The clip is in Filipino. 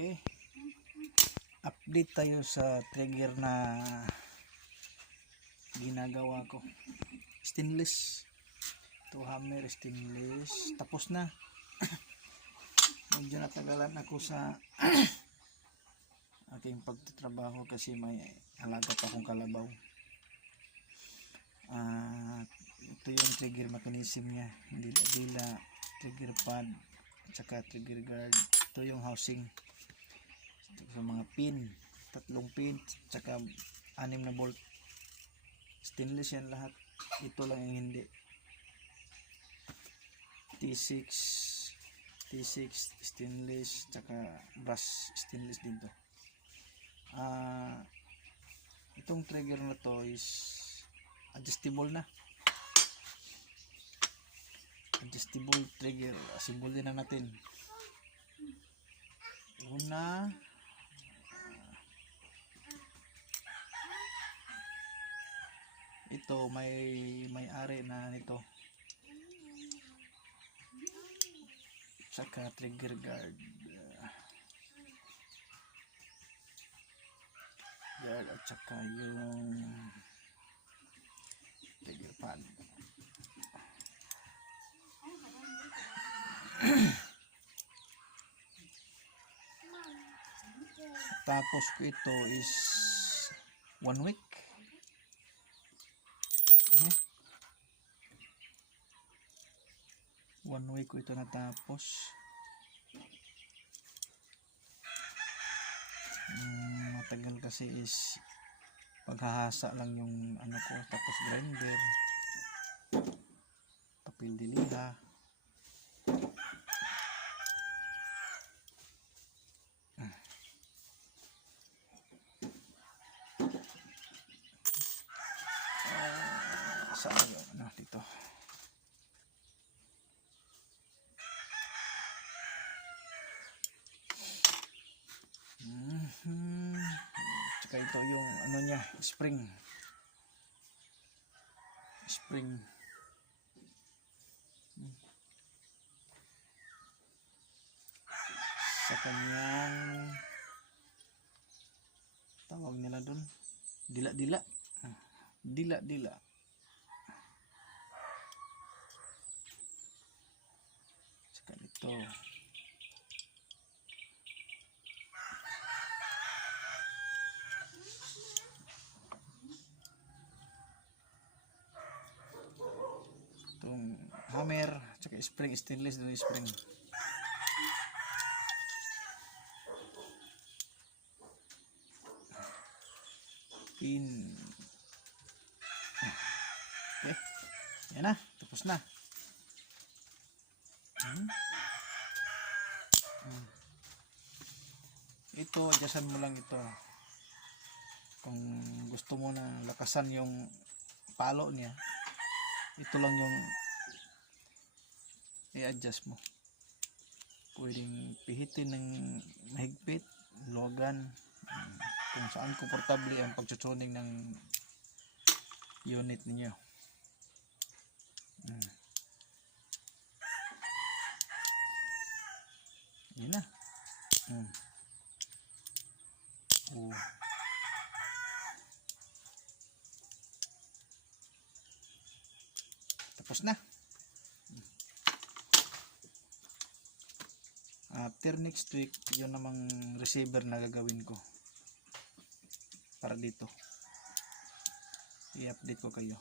Okay. Update tayo sa trigger na ginagawa ko. Stainless. Ito hammer stainless. Tapos na. Medyo natagalan ako sa aking pagtatrabaho kasi may alaga pa akong kalabaw. Ito yung trigger mechanism niya. Dila, trigger pad, at saka trigger guard. Ito yung housing. Ito sa mga pin. 3 pin, at saka 6 na bolt. Stainless yan lahat. Ito lang yung hindi. T6 stainless, at saka brass stainless dito. Itong trigger na to is adjustable na. Adjustable trigger. Assemble na natin. Una, ito may-ari na nito. Saka trigger guard. At saka yung trigger pad. Tapos ko ito is 1 week. One week ko ito natapos. Matagal kasi is paghahasa lang yung ano ko, tapos grinder, papel diliha. Saan yung ano dito? Tsaka ito yung ano niya, spring sa kanyang tawag nila dun, dila saka ito itong hammer, saka spring stainless dun, spring pin. Okay, yan na, tapos na. Ito, adjustan mo lang ito kung gusto mo na lakasan yung palo niya. Ito lang yung i-adjust mo. Pwedeng pihitin ng mahigpit, logan, kung saan komportable ang pagtutuning ng unit ninyo. Yan na. Tapos na. After next week, yun namang receiver na gagawin ko para dito. I-update ko kayo.